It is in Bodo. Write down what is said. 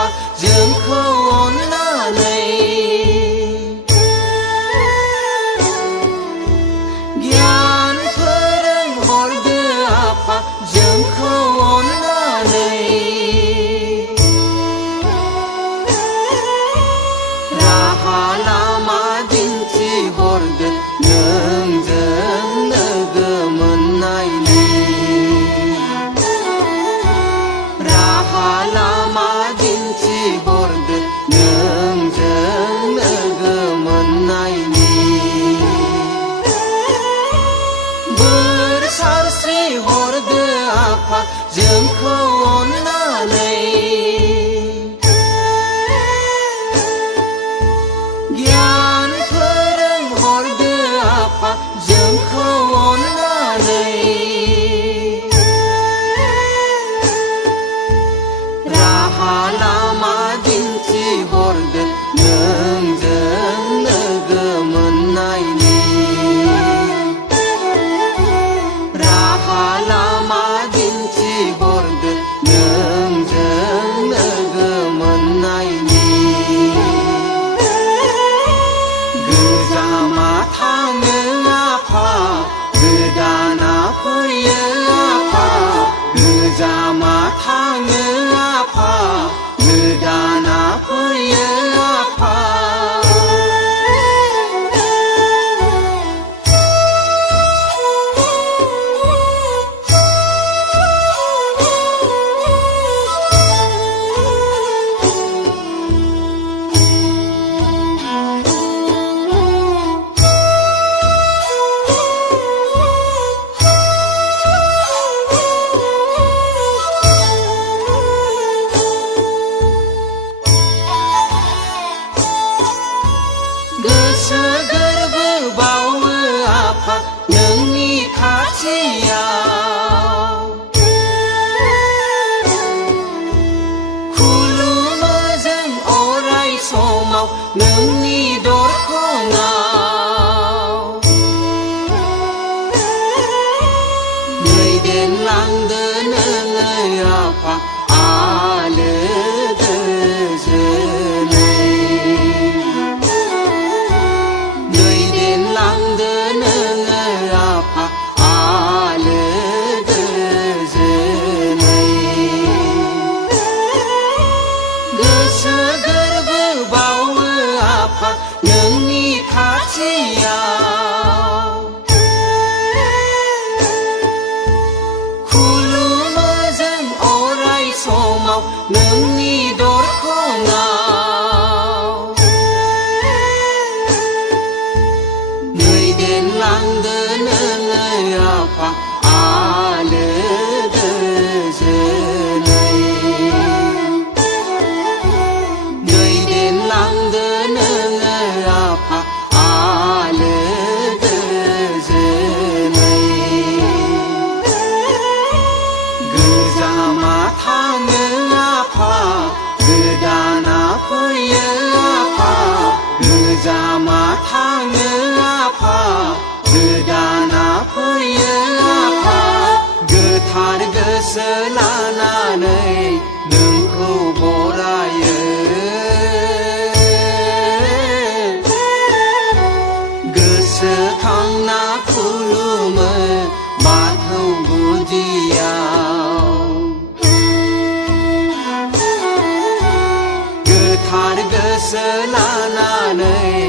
आफा जोंखौ अननानै गियान फोरोंहरदो आफा जोंखौ अननानै राहा लामा दिन्थिहरदो नोंजों लोगो मोननायनि राहा लामा दिन्थिहरदो नोंजों लोगो मोननायनि बोर सारस्रिहरदो आफा जोंखौ अननानै गियान फोरोंहरदो आफा जोंखौ अननानै राहा लामा दिन्थिहरदो नोंजों लोगो मोननायनि राहा लामा दिन्थिहरदो नोंजों लोगो मोननायनि गोजामा थाङो आफा गोदाना फैयो आफा गोजामा थाङो आफा गोदाना फैयो आफा गोसो गोरबो बावो आफा नोंनि खाथियाव खुलुमो जों अराय समाव नोंनि दरखङाव दैदेनलांदो नोङो आफा आलो गोजोनै दैदेनलांदो नोङो आफा आलो गोजोनै गोसो गोरबो बावो आफा नोंनि खाथियाव खुलुमो जों अराय समाव नोंनि दरखङाव दैदेनलांदो नोङो आफा आलो गोजोनै दैदेनलांदो नोङो आफा आलो गोजोनै गोजामा थाङो आफा गोदाना फैयो आफा गोजामा थाङो आफा गोदाना फैयो आफा गोथार गोसो लानानै नोंखौ बरायो गोसोखांना खुलुमो बाथौ गुदियाव गोथार गोसो लानानै